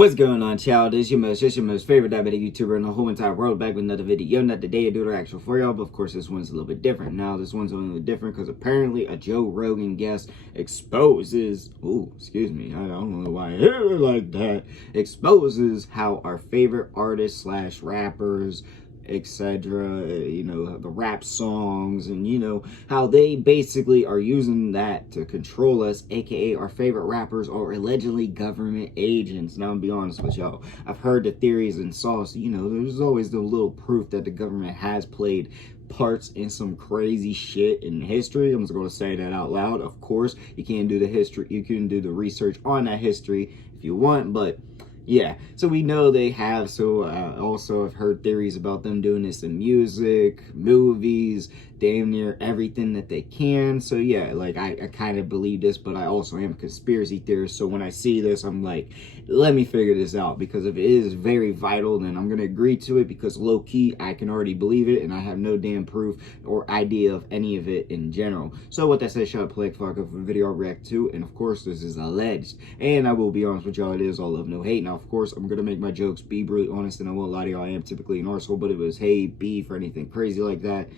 What's going on, child? It's your most favorite diabetic YouTuber in the whole entire world, back with another video. Not today I do the actual for y'all, but of course this one's a little bit different. Now this one's only different because apparently a Joe Rogan guest exposes, I don't know why I hear it like that, exposes how our favorite artists slash rappers, etc., the rap songs, and how they basically are using that to control us, aka our favorite rappers are allegedly government agents. Now, I'm be honest with y'all, I've heard the theories and saw, there's always the little proof that the government has played parts in some crazy shit in history. I'm just going to say that out loud. Of course, you can do the research on that history if you want, but yeah, so we know they have. So also I've heard theories about them doing this in music, movies, damn near everything that they can. So yeah, like I kind of believe this, but I also am a conspiracy theorist. So when I see this, I'm like, let me figure this out, because if it is very vital, then I'm gonna agree to it, because low key I can already believe it and I have no damn proof or idea of any of it in general. So with that said, shut up, play fuck of a video I'll react to, and of course this is alleged. And I will be honest with y'all, it is all love, no hate. Now of course I'm gonna make my jokes be brutally honest, and I won't lie to y'all, I am typically an arsehole, but if it was hate, beef, or anything crazy like that,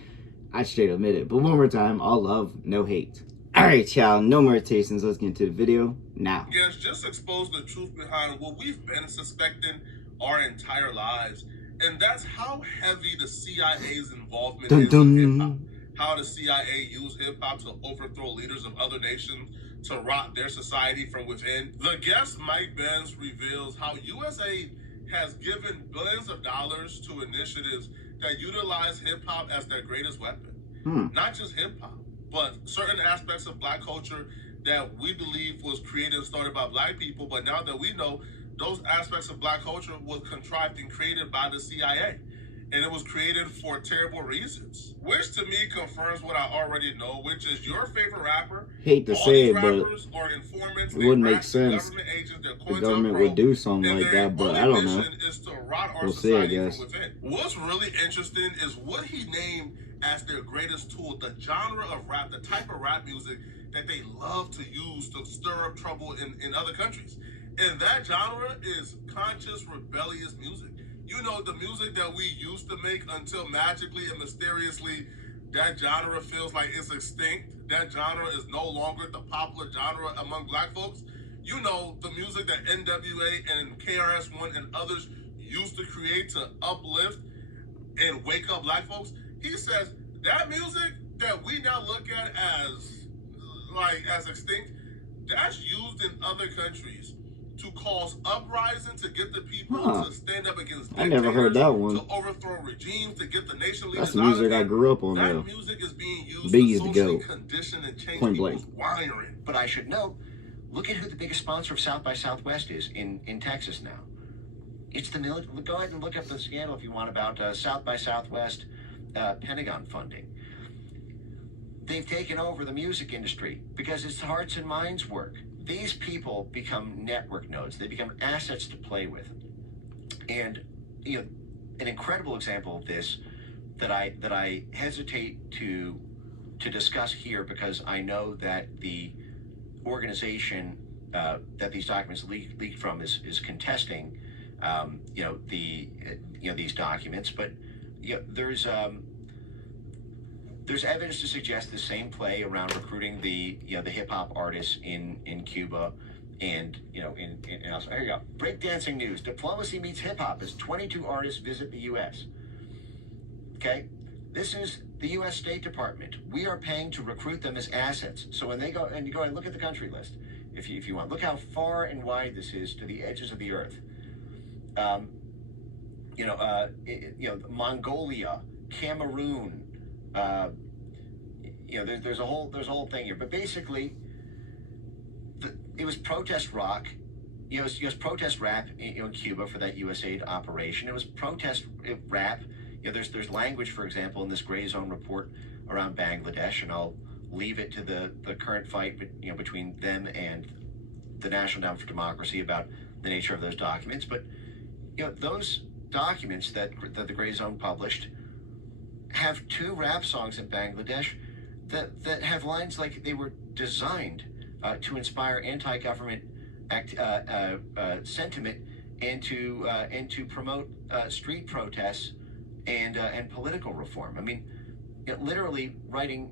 I'd straight admit it. But one more time, all love, no hate. Alright, y'all, no more tastings. Let's get into the video now. Yes, just expose the truth behind what we've been suspecting our entire lives. And that's how heavy the CIA's involvement is in hip-hop. How the CIA used hip-hop to overthrow leaders of other nations, to rot their society from within. The guest, Mike Benz, reveals how USA has given billions of dollars to initiatives that utilize hip-hop as their greatest weapon. Not just hip-hop, but certain aspects of Black culture that we believe was created and started by Black people, but now that we know, those aspects of Black culture was contrived and created by the CIA. And it was created for terrible reasons, which to me confirms what I already know, which is your favorite rapper. Hate to say it, but it wouldn't make sense. The government would do something like that, but I don't know. We'll see, I guess. What's really interesting is what he named as their greatest tool, the genre of rap, the type of rap music that they love to use to stir up trouble in other countries. And that genre is conscious, rebellious music. You know, the music that we used to make until magically and mysteriously that genre feels like it's extinct. That genre is no longer the popular genre among Black folks. You know, the music that NWA and KRS-One and others used to create to uplift and wake up Black folks. He says that music that we now look at as extinct, that's used in other countries to cause uprising, to get the people to stand up against dictators. I never heard that one. To overthrow regimes, to get the nation leaders. That's the music I grew up on. That music is being used to socially condition and change people's wiring. But I should note, look at who the biggest sponsor of South by Southwest is in Texas now. It's the military. Go ahead and look up the scandal if you want about South by Southwest Pentagon funding. They've taken over the music industry because it's hearts and minds work. These people become network nodes. They become assets to play with. And an incredible example of this that I hesitate to discuss here, because I know that the organization that these documents leaked from is contesting these documents, but there's evidence to suggest the same play around recruiting the hip hop artists in Cuba and in elsewhere. Here you go. Breakdancing news: diplomacy meets hip hop as 22 artists visit the U.S. Okay, this is the U.S. State Department. We are paying to recruit them as assets. So when they go and you go and look at the country list, if you want, look how far and wide this is to the edges of the earth. Mongolia, Cameroon. There's a whole thing here, but basically, it was protest rock. It was protest rap in Cuba for that USAID operation. It was protest rap. There's language, for example, in this gray zone report around Bangladesh, and I'll leave it to the current fight, between them and the National Endowment for Democracy about the nature of those documents. But those documents that the gray zone published have 2 rap songs in Bangladesh that have lines like they were designed to inspire anti-government sentiment and to promote street protests and political reform. I mean, literally writing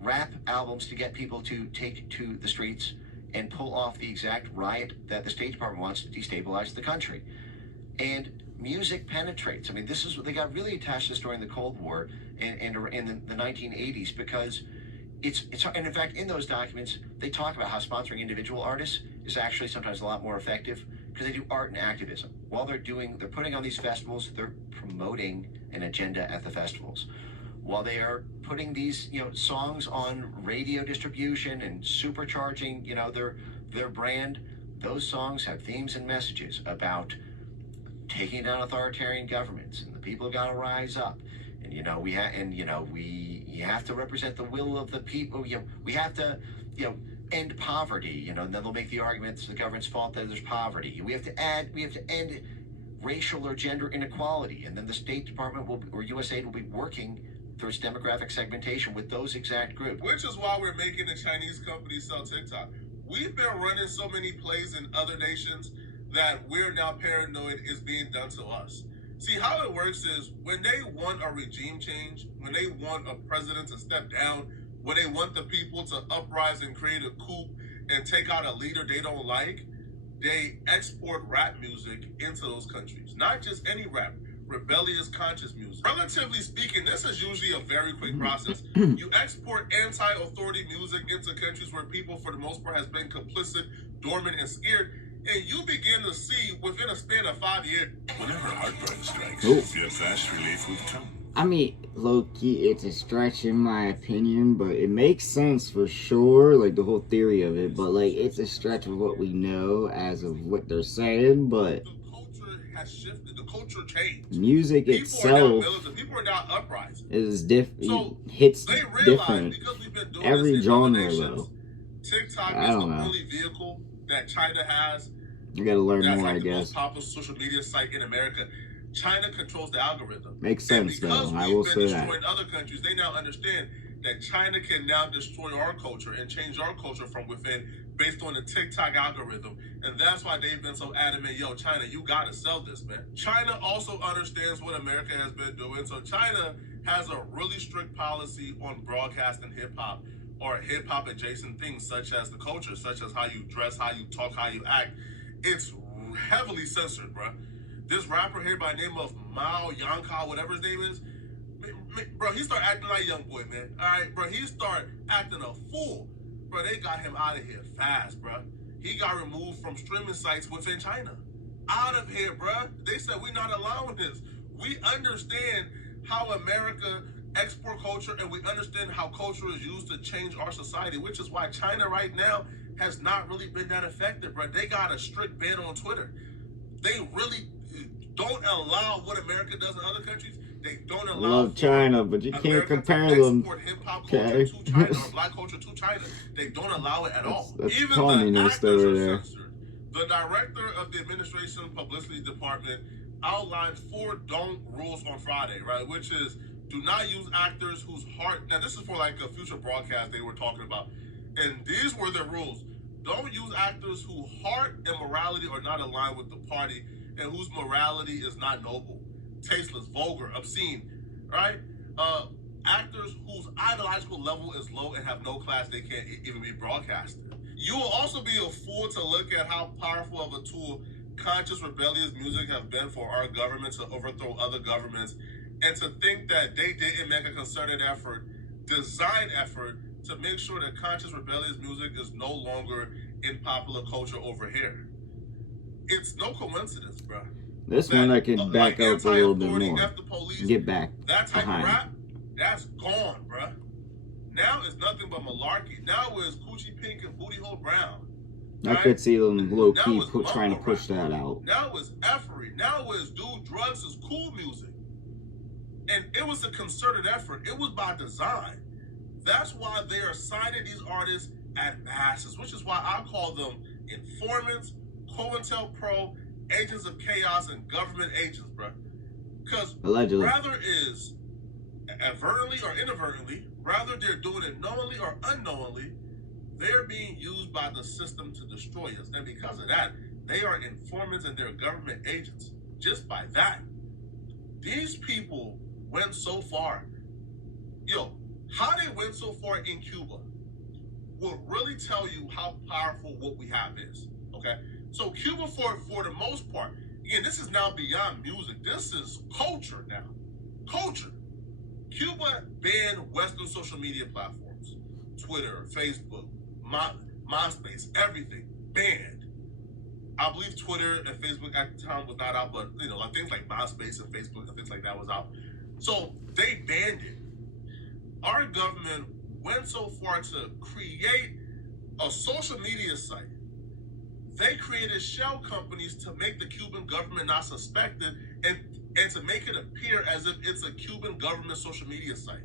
rap albums to get people to take to the streets and pull off the exact riot that the State Department wants to destabilize the country. And music penetrates. I mean, this is they got really attached to this during the Cold War and in the 1980s because it's and in fact in those documents they talk about how sponsoring individual artists is actually sometimes a lot more effective because they do art and activism. While they're putting on these festivals, they're promoting an agenda at the festivals. While they are putting these, songs on radio distribution and supercharging, their brand, those songs have themes and messages about taking down authoritarian governments and the people have got to rise up. And you have to represent the will of the people. We have to, end poverty. And then they'll make the argument it's the government's fault that there's poverty. We have to end racial or gender inequality. And then the State Department or USAID will be working through its demographic segmentation with those exact groups. Which is why we're making the Chinese companies sell TikTok. We've been running so many plays in other nations that we're now paranoid is being done to us. See, how it works is when they want a regime change, when they want a president to step down, when they want the people to uprise and create a coup and take out a leader they don't like, they export rap music into those countries. Not just any rap. Rebellious conscious music. Relatively speaking, this is usually a very quick process. You export anti-authority music into countries where people, for the most part, has been complicit, dormant, and scared, and you begin to see within a span of 5 years. Whenever heartburn strikes, Ooh. fear fast relief will come. I mean, low-key, it's a stretch in my opinion, but it makes sense for sure, like the whole theory of it, but like it's a stretch of what we know as of what they're saying, but The culture has shifted. The culture changed. music People itself are now militant. People are now uprising. is different. So Hits they realize different. because we've been doing Every this in other genre, nations, though. TikTok I is the don't know. only vehicle that China has. You gotta learn That's more, like I the most guess. popular social media site in America. China controls the algorithm. Makes And sense, because though. I we've will been say that. destroying other countries, they now understand that China can now destroy our culture and change our culture from within based on the TikTok algorithm. And that's why they've been so adamant, yo, China, you gotta sell this, man. China also understands what America has been doing. So China has a really strict policy on broadcasting hip-hop or hip-hop adjacent things such as the culture, such as how you dress, how you talk, how you act. It's heavily censored, bro. This rapper here by the name of Mao Yanka, whatever his name is, bro, he start acting like young boy, man. All right, bro, he start acting a fool. Bro, they got him out of here fast, bro. He got removed from streaming sites within China. Out of here, bro. They said we're not allowing this. We understand how America export culture and we understand how culture is used to change our society, which is why China right now has not really been that effective, bro. They got a strict ban on Twitter. They really don't allow what America does in other countries. They don't allow. Love China, but you can't America compare to them. export hip-hop culture Okay. to China or black culture to China. They don't allow it at all. That's Even communist the actors over are there. censored. The director of the administration publicity department outlined 4 don't rules on Friday, right? Which is do not use actors whose heart. Now this is for like a future broadcast they were talking about, and these were the rules. Don't use actors whose heart and morality are not aligned with the party and whose morality is not noble, tasteless, vulgar, obscene, right? Actors whose ideological level is low and have no class, they can't even be broadcasted. You will also be a fool to look at how powerful of a tool conscious rebellious music has been for our government to overthrow other governments and to think that they didn't make a concerted effort, designed effort, to make sure that conscious rebellious music is no longer in popular culture over here. It's no coincidence, bro. This one I can back up a little bit more. F the police, Get back that type behind. of rap, that's gone, bro. Now it's nothing but malarkey. Now it's Coochie Pink and Booty Hole Brown. I right? could see them low Now key it's trying to mumble push rap. that out. Now it's effery. Now it's do drugs is cool music. And it was a concerted effort. It was by design. That's why they are signing these artists at masses, which is why I call them informants, COINTELPRO, agents of chaos, and government agents, bro. Because Allegedly. rather is advertently or inadvertently, rather they're doing it knowingly or unknowingly, they're being used by the system to destroy us. And because of that, they are informants and they're government agents. Just by that, these people went so far. Yo, how they went so far in Cuba will really tell you how powerful what we have is. Okay, so Cuba, for the most part, again, this is now beyond music. This is culture now. Culture. Cuba banned Western social media platforms, Twitter, Facebook, MySpace, everything banned. I believe Twitter and Facebook at the time was not out, but like things like MySpace and Facebook and things like that was out. So they banned it. Our government went so far to create a social media site. They created shell companies to make the Cuban government not suspected and to make it appear as if it's a Cuban government social media site.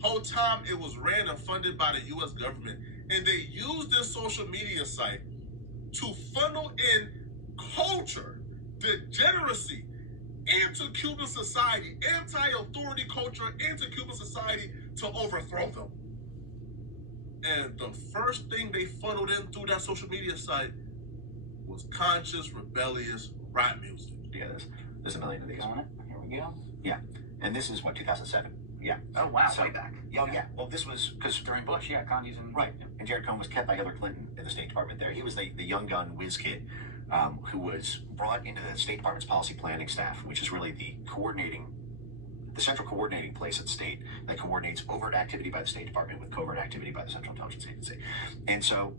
Whole time it was ran and funded by the US government. And they used this social media site to funnel in culture, degeneracy into Cuban society, anti-authority culture into Cuban society to overthrow them. And the first thing they funneled in through that social media site was conscious, rebellious rap music. Yeah, there's a million of these. Here we go. Yeah, and this is what, 2007. Yeah. Oh wow, So- way back. Oh yeah. Well, this was because During Bush, yeah, Condi's and right. And Jared Cohen was kept by Hillary Clinton in the State Department there. He was the young gun whiz kid who was brought into the State Department's policy planning staff, which is really the central coordinating place at the state that coordinates overt activity by the State Department with covert activity by the Central Intelligence Agency. And so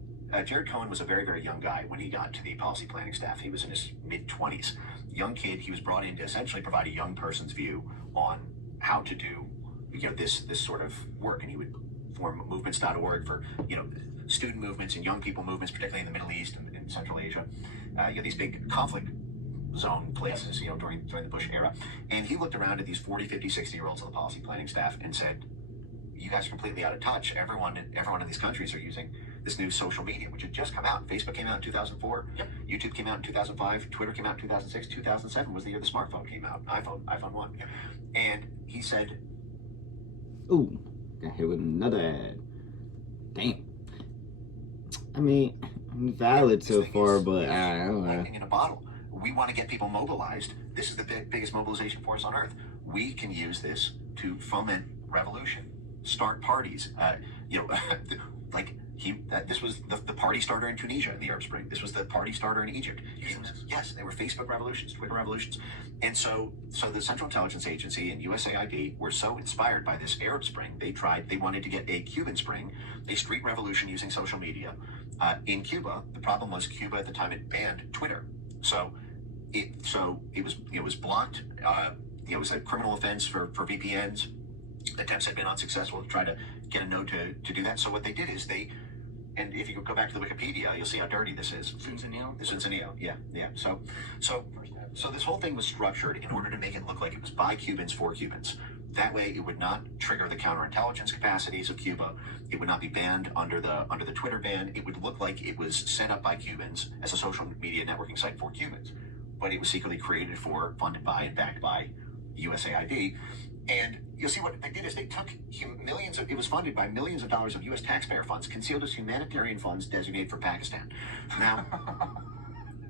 Jared Cohen was a very, very young guy when he got to the policy planning staff. He was in his mid-20s. Young kid, he was brought in to essentially provide a young person's view on how to do this sort of work. And he would form movements.org for student movements and young people movements, particularly in the Middle East and in Central Asia. These big conflict zone places, during the Bush era. And he looked around at these 40, 50, 60-year-olds on the policy planning staff and said, you guys are completely out of touch. Everyone in these countries are using this new social media, which had just come out. Facebook came out in 2004. Yep. YouTube came out in 2005. Twitter came out in 2006. 2007 was the year the smartphone came out. iPhone 1. Yep. And he said, Ooh, got hit with another ad. Damn. I mean, valid so far, but I don't know. lightning in a bottle. We want to get people mobilized. This is the biggest mobilization force on earth. We can use this to foment revolution, start parties. This was the party starter in Tunisia in the Arab Spring. This was the party starter in Egypt. Yes, they were Facebook revolutions, Twitter revolutions. And so the Central Intelligence Agency and USAID were so inspired by this Arab Spring, they wanted to get a Cuban Spring, a street revolution using social media in Cuba. The problem was Cuba at the time had banned Twitter. So it was blocked. It was a criminal offense for VPNs. Attempts had been unsuccessful to try to get a node to do that. So what they did is and if you go back to the Wikipedia, you'll see how dirty this is. Zunzaneo, yeah. So this whole thing was structured in order to make it look like it was by Cubans for Cubans. That way, it would not trigger the counterintelligence capacities of Cuba. It would not be banned under the Twitter ban. It would look like it was set up by Cubans as a social media networking site for Cubans, but it was secretly created for, funded by, and backed by USAID. And you'll see what they did is they took it was funded by millions of dollars of U.S. taxpayer funds, concealed as humanitarian funds designated for Pakistan. Now,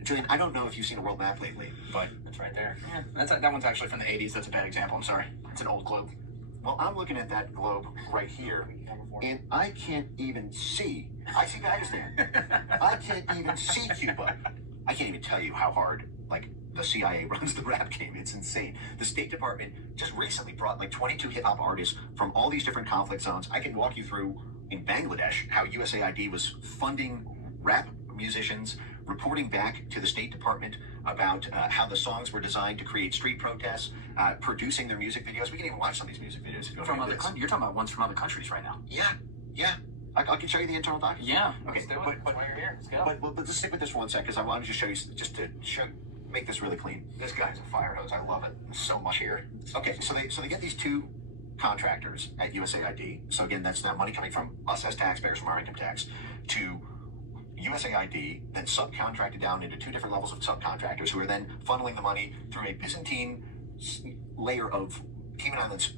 Julian, I don't know if you've seen a world map lately, but That's right there. Yeah, that one's actually from the 80s. That's a bad example. I'm sorry. It's an old globe. well, I'm looking at that globe right here, and I can't even see. I see Pakistan. I can't even see Cuba. I can't even tell you how hard, the CIA runs the rap game. It's insane. The State Department just recently brought 22 hip-hop artists from all these different conflict zones. I can walk you through in Bangladesh how USAID was funding rap musicians, reporting back to the State Department about how the songs were designed to create street protests, producing their music videos. We can even watch some of these music videos if you want From to other countries. You're talking about ones from other countries right now. Yeah. I can show you the internal documents. Yeah. Okay, Let's do it. but That's why you're here. Let's go. but let's stick with this for 1 second, because I wanted to show you, make this really clean. This guy's a fire hose. I love it so much here. Okay, so they get these two contractors at USAID. So again, that's now money coming from us as taxpayers, from our income tax, to USAID, then subcontracted down into two different levels of subcontractors who are then funneling the money through a Byzantine layer of Cayman Islands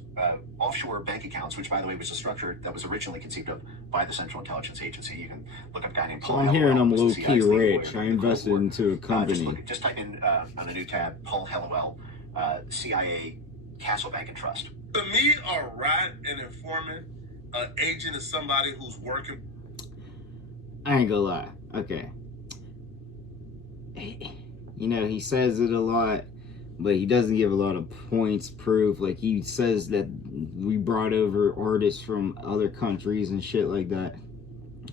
offshore bank accounts, which, by the way, was a structure that was originally conceived of by the Central Intelligence Agency. You can look up a guy named So Paul I'm Hellawell, hearing I'm who's the low-key CIA's lead rich. lawyer I in the Cold invested War. into a company. Just type in on the new tab, Paul Hellawell, CIA, Castle Bank and Trust. To me, a rat, an informant, an agent is somebody who's working. I ain't gonna lie. Okay. You know, he says it a lot, but he doesn't give a lot of points, proof. Like, he says that we brought over artists from other countries and shit like that.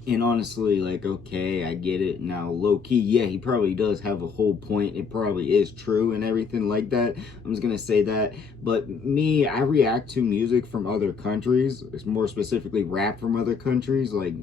And honestly, like, okay, I get it. Now, low-key, yeah, he probably does have a whole point. It probably is true and everything like that. I'm just gonna say that. But me, I react to music from other countries. It's more specifically rap from other countries, like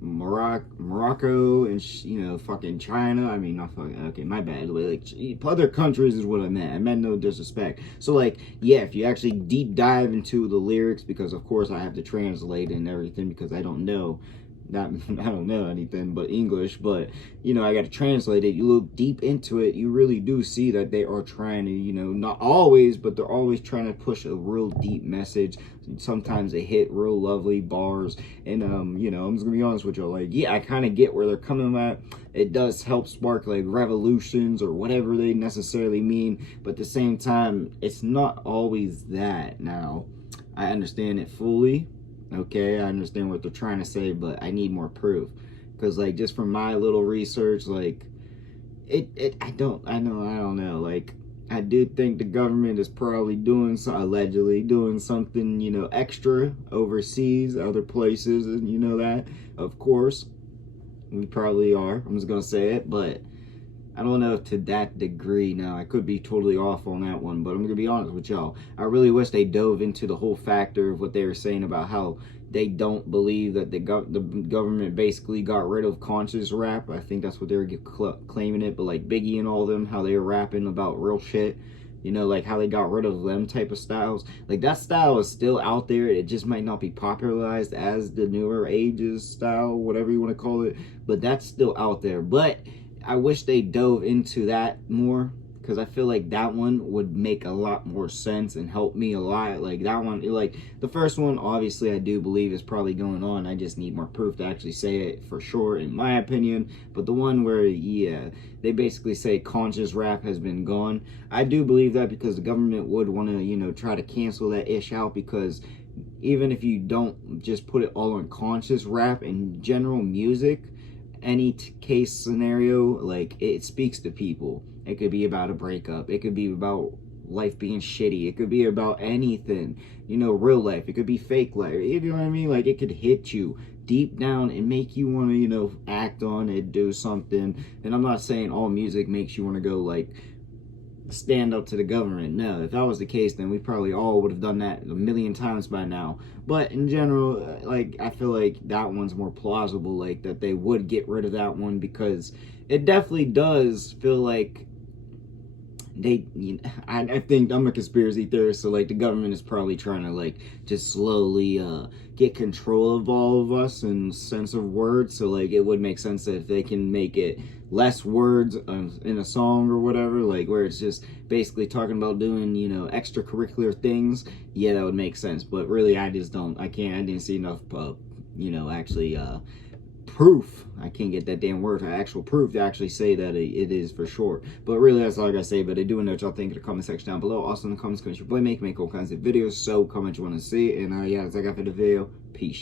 Morocco and, you know, fucking China. I mean, not fucking, okay, my bad. Like, other countries is what I meant. I meant no disrespect. So, like, yeah, if you actually deep dive into the lyrics, because of course I have to translate and everything because I don't know anything but English, but you know, I got to translate it. You look deep into it, you really do see that they are trying to, you know, not always, but they're always trying to push a real deep message. Sometimes they hit real lovely bars, and you know, I'm just gonna be honest with you, like, yeah, I kind of get where they're coming at. It does help spark like revolutions or whatever they necessarily mean, but at the same time, it's not always that. Now, I understand it fully. Okay, I understand what they're trying to say, but I need more proof. Because, like, just from my little research, like, I don't know. Like, I do think the government is probably allegedly doing something, you know, extra overseas, other places, and you know that, of course. We probably are. I'm just going to say it, but I don't know to that degree. Now, I could be totally off on that one, but I'm going to be honest with y'all. I really wish they dove into the whole factor of what they were saying about how they don't believe that the government basically got rid of conscious rap. I think that's what they were claiming it, but like Biggie and all of them, how they were rapping about real shit. You know, like how they got rid of them type of styles. Like, that style is still out there. It just might not be popularized as the newer ages style, whatever you want to call it. But that's still out there. But I wish they dove into that more, because I feel like that one would make a lot more sense and help me a lot. Like, that one, like, the first one, obviously, I do believe is probably going on. I just need more proof to actually say it for sure, in my opinion. But the one where, yeah, they basically say conscious rap has been gone, I do believe that, because the government would want to, you know, try to cancel that ish out, because even if you don't just put it all on conscious rap and general music, any case scenario, like, it speaks to people. It could be about a breakup, it could be about life being shitty, it could be about anything, you know, real life, it could be fake life, you know what I mean? Like, it could hit you deep down and make you want to, you know, act on it, do something. And I'm not saying all music makes you want to go, like, stand up to the government. No, if that was the case, then we probably all would have done that a million times by now. But in general, like, I feel like that one's more plausible, like, that they would get rid of that one, because it definitely does feel like they, you know, I think I'm a conspiracy theorist, so like the government is probably trying to like just slowly get control of all of us in sense of words. So like it would make sense that if they can make it less words in a song or whatever, like where it's just basically talking about doing, you know, extracurricular things, yeah, that would make sense. But really, I didn't see enough you know, actually proof. I can't get that damn word, actual proof to actually say that it is for sure. But really, that's all I gotta say. But I do know what y'all think in the comment section down below. Also in the comments, your boy make all kinds of videos, so comment you want to see. And yeah, that's all I got for the video. Peace.